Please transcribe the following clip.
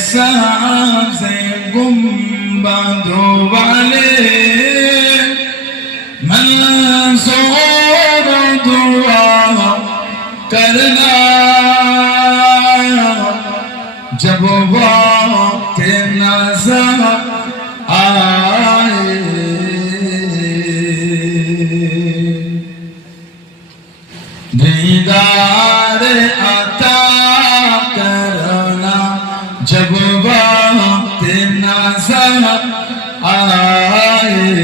सबसे गुंबदों वाले मंसूर दुआ करना जब वक्त नजर आए। दीदार अता करना जब वक्त नजर आए।